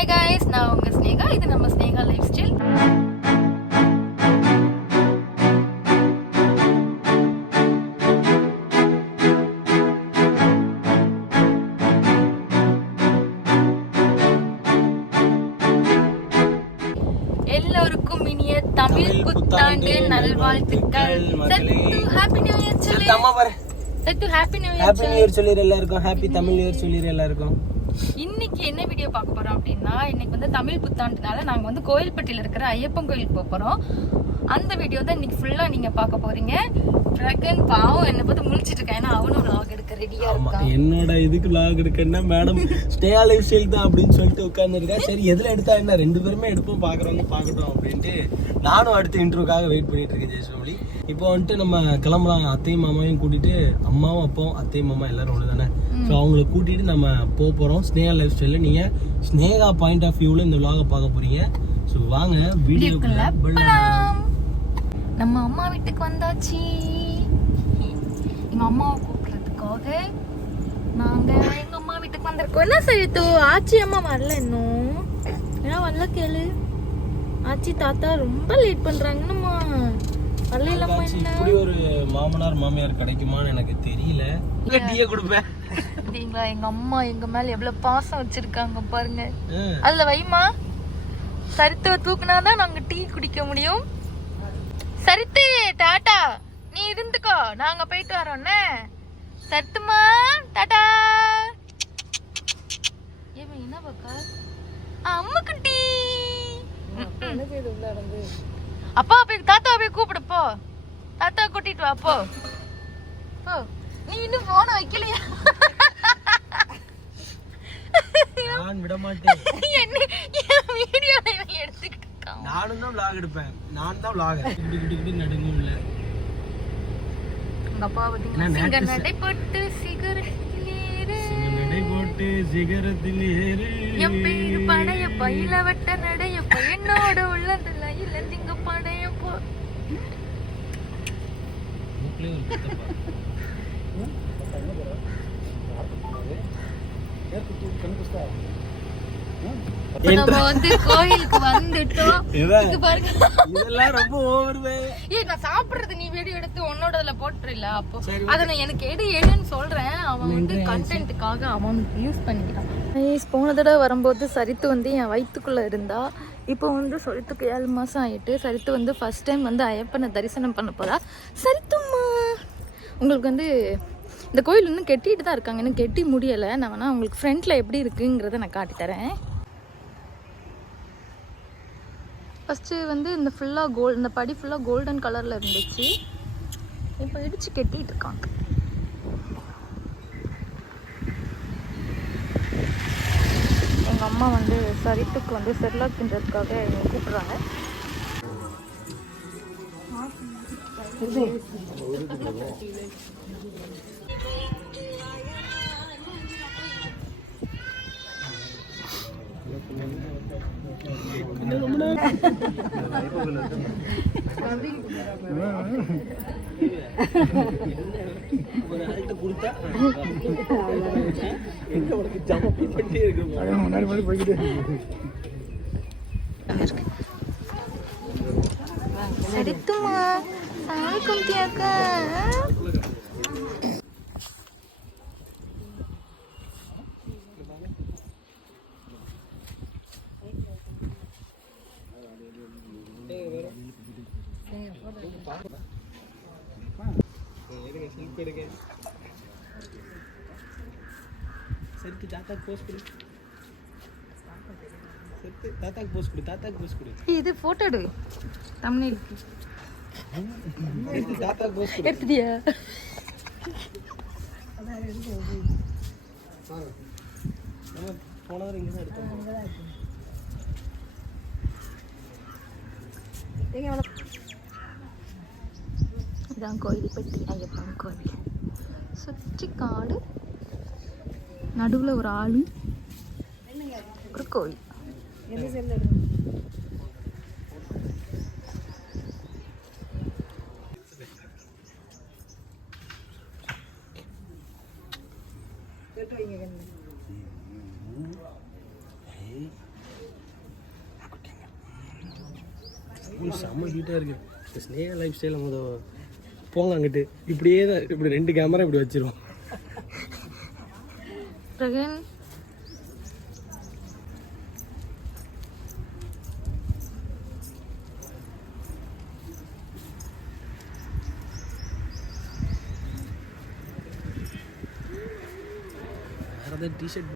Hi guys, நான் உங்கள் ஸ்னேகா. இது நம்ம ஸ்னேகா லைஃப் ஸ்டைல். எல்லோருக்கும் இனிய தமிழ் புத்தாண்டு நல்வாழ்த்துக்கள். ஹாப்பி நியூ இயர் சொல்லு. ஹாப்பி நியூ இயர் சொல்லிரு எல்லாருக்கும். ஹாப்பி தமிழ் இயர் சொல்லிரு எல்லாருக்கும். இன்னைக்கு என்ன வீடியோ பார்க்க போறோம் அப்படின்னா, இன்னைக்கு வந்து தமிழ் புத்தாண்டுனால நாங்க வந்து கோயில்பட்டியில இருக்கிற ஐயப்பன் கோயிலுக்கு போக போறோம். அந்த வீடியோ தான் இன்னைக்கு ஃபுல்லா நீங்க பார்க்க போறீங்க. பிரகன் பாவம் என்ன பார்த்து முழிச்சிட்டு இருக்கேன், ஏன்னா அவனும் vlog எடுக்க ரெடியா இருக்கான். என்னோட இதுக்கு vlog எடுக்கன்னா மேடம் ஸ்னேகா லைஃப் ஸ்டைல் தான் அப்படின்னு சொல்லிட்டு உட்கார்ந்துருக்கா. சரி எதுல எடுத்தா என்ன, ரெண்டு பேருமே எடுப்போம், பாக்குறவங்க பாக்கட்டும் அப்படின்ட்டு நானும் அடுத்த இன்ட்ரோக்காக வெயிட் பண்ணிட்டு இருக்கேன் ஜெயசோமி. இப்போ வந்துட்டு நம்ம கிளம்பலாம். அத்தையும் மாமாவையும் கூட்டிட்டு, அம்மாவும் அப்பாவும் அத்தையும் மாமா எல்லாரும் ஒன்று தானே, ஸோ அவங்கள கூட்டிட்டு நம்ம போக போறோம் ஸ்னேகா லைஃப் ஸ்டைலில். நீங்க ஸ்னேகா பாயிண்ட் ஆஃப் வியூவில் இந்த vlog பார்க்க போறீங்க. ஸோ வாங்க வீடியோக்குள்ள போகலாம். நம்ம அம்மா வீட்டுக்கு வந்தாச்சு. எங்க அம்மாவை கூப்பிடுறதுக்காக நாங்க எங்க அம்மா வீட்டுக்கு வந்திருக்கோம். என்ன செய்யுது ஆச்சி அம்மா வரல இன்னும், ஏன் வரல கேளு. ஆச்சி தாத்தா ரொம்ப லேட் பண்றாங்கன்னுமா வரலாமா? இப்படி ஒரு மாமனார் மாமியார் கிடைக்குமான்னு எனக்கு தெரியல. டீயே கொடுப்பேன். எங்க அம்மா எங்க மேல எவ்வளவு பாசம் வச்சிருக்காங்க பாருங்க. அதுல வைமா சரித்துவ தூக்குனாதான் நாங்க டீ குடிக்க முடியும். சரித்து டாடா, நீ இருந்துக்கோ, நாங்க போயிட்டு வரோம்னே. சரித்துமா டாடா. ஏன் என்ன பக்கா அம்மா குட்டி அப்பா போய் தாத்தா போய் கூப்பிடு போ. தாத்தா கூட்டிட்டு வா போ. நீ இன்னும் போன வைக்கலையா? நான் விட மாட்டேன். என்ன வீடியோ எடுத்துக்கிட்டு இருக்கான். நானும் தான் vlog எடுப்பேன். நான் தான் vlog இப்படி நடுங்கும் இல்ல. உங்க அப்பா வந்து நடை போட்டு சிகரத்தில் ஏறு, நடை போட்டு சிகரத்தில் ஏறு, என் பேரு படைய பயில வட்ட நடையப்ப, என்னோட உள்ளதுல இல்லந்திங்க படையப்போ. நம்ம வந்து கோயிலுக்கு வந்துட்டோம். இதெல்லாம் ரொம்ப ஓவர்வே. நான் சாப்பிடுறது நீ வீடியோ எடுத்து உன்னோடதுல போட்டுறல. அப்போ அத நான் எனக்கு எடுன்னு சொல்றேன். அவன் வந்து கண்டென்ட்டுக்காக அவனுக்கு யூஸ் பண்ணிக்கிறான். போன தடவை வரும்போது சரித்து வந்து என் வயிற்றுக்குள்ள இருந்தா. இப்போ வந்து சரித்துக்கு 7 மாசம் ஆயிட்டு. சரித்து வந்து ஃபர்ஸ்ட் டைம் வந்து ஐயப்பனை தரிசனம் பண்ண போறா. சரித்தும்மா, உங்களுக்கு வந்து இந்த கோயில் இன்னும் கெட்டிட்டு தான் இருக்காங்க, இன்னும் கெட்டி முடியலை. நான் வேணா உங்களுக்கு ஃப்ரண்ட்ல எப்படி இருக்குங்கிறத நான் காட்டி தரேன். ஃபஸ்ட்டு வந்து இந்த ஃபுல்லாக இந்த படி ஃபுல்லாக கோல்டன் கலரில் இருந்துச்சு. இப்போ இடிச்சு கெட்டிட்டு இருக்காங்க. எங்கள் அம்மா வந்து சரித்துக்கு வந்து செர்லாக் தின்றதுக்காக என்னை கூப்பிட்றாங்க. சரித்துமா சாமி கும்பிட்டியாக்கா? சரிக்கு தாத்தாக்கு போஸ்ட் கொடு. சரிக்கு தாத்தாக்கு போஸ்ட் கொடு. தாத்தாக்கு போஸ்ட் கொடு. இது போட்டோ எடு தம்ப்நெயிலுக்கு. சரிக்கு தாத்தாக்கு போஸ்ட் கொடு. எடுத்துட்டியா? நம்ம போன தடவை இங்கே தான் எடுத்தோம். இதான் கோயில்பட்டி ஐயப்பன் கோவில். சுற்றி காடு, நடுவில் ஒரு ஆளு, ஒரு கோயில். செம்ம ஹீட்டாக இருக்கு. இந்த ஸ்னேகா லைஃப் ஸ்டைலில் முதல் போங்க அங்கிட்டு. இப்படியே தான் இப்படி 2 கேமரா இப்படி வச்சிருவோம். பிரகன் வேறு ஏதாவது டிஷர்ட்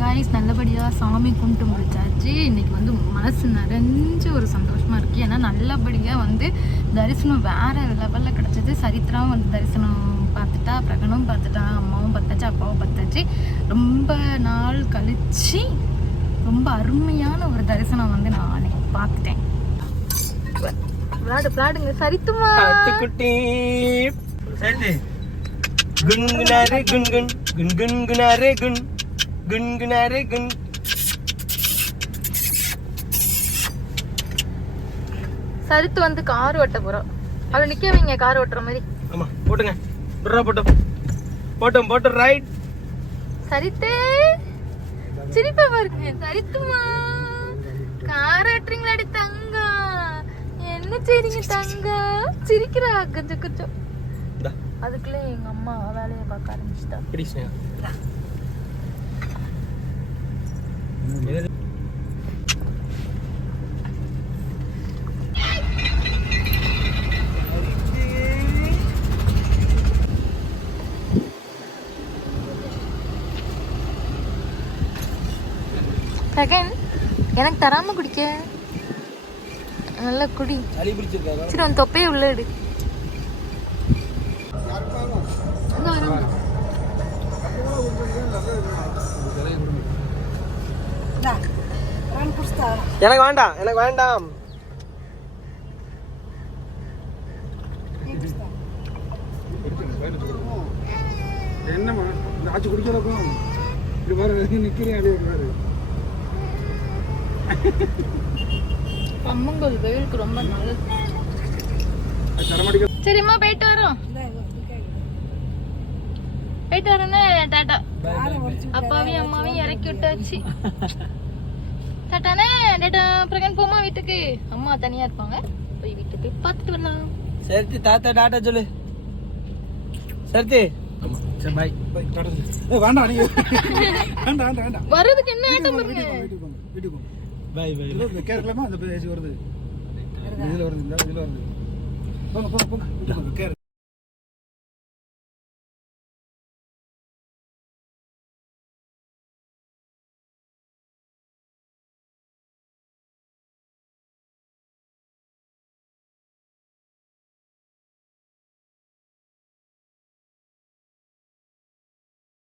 காய்ஸ் நல்லபடியாக சாமி கும்பிட்டு முடிச்சாச்சு. இன்னைக்கு வந்து மனசு நிறைஞ்ச ஒரு சந்தோஷமாக இருக்குது. ஏன்னா நல்லபடியாக வந்து தரிசனம் வேறு லெவலில் கிடச்சிது. சரித்திரம் வந்து தரிசனம் பார்த்துட்டா, பிரகனும் பார்த்துட்டா, அம்மாவும் பார்த்தாச்சு, அப்பாவும் பார்த்தாச்சு. ரொம்ப நாள் கழிச்சு ரொம்ப அருமையான ஒரு தரிசனம் வந்து நான் அன்னைக்கு பார்த்துட்டேன். விளாடுங்க சரித்துமா குட்டி சரி குன்குனாரே குன்குன் குன்குன்குனாரே குன் குன்குனாரே குன். சரித்து வந்து கார் ஓட்ட போறோம். அவளை நிக்க வைங்க கார் ஓட்டுற மாதிரி. ஆமா போட்டுங்க. புறா போட்டோம் ரைட். சரித்தே சிரிப்பா பாருங்க. சரித்துமா கார் ஓட்டுறீங்களாடி தங்கம்? என்ன செய்றீங்க தங்கம்? சிரிக்கிறா கொஞ்சம் கொஞ்சம். அதுக்குள்ள எங்க அம்மா வேலையை பார்க்க ஆரம்பிச்சுட்டா. செகண்ட் எனக்கு தராம குடிக்க நல்லா குடி. சளி பிடிச்சிருக்காரா? சரி உன் தொப்பையே உள்ள எடு. எனக்கு வேண்டாம். என்னம்மா ஆச்சு குடிக்கிறப்போ இப்படி பாரு நிக்கிறேன் அப்படியே பாரு. கம்மங்கல் வெயிலுக்கு ரொம்ப நல்லது. தரமாட்டிக்க. சரிம்மா போயிட்டு வரோம். போயிட்டு வரோன்னு டாட்டா. அப்பாவையும் அம்மாவையும் இறக்கி விட்டாச்சு. டாட்டானே டாட்டா. பிரகன் போமா வீட்டுக்கு. அம்மா தனியா இருப்பாங்க. போய் வீட்டுக்கு போய் பார்த்துட்டு வரலாம். சரி தாத்தா டாட்டா சொல்லு. சரி ஆமா சரி பாய். வேண்டாம் நீங்க வேண்டாம். வர்றதுக்கு என்ன ஆட்டம் பாருங்க. வீட்டுக்கு பாய் பாய். கேட்கலாமா? அந்த பேசி வருது. இதுல வருது போங்க.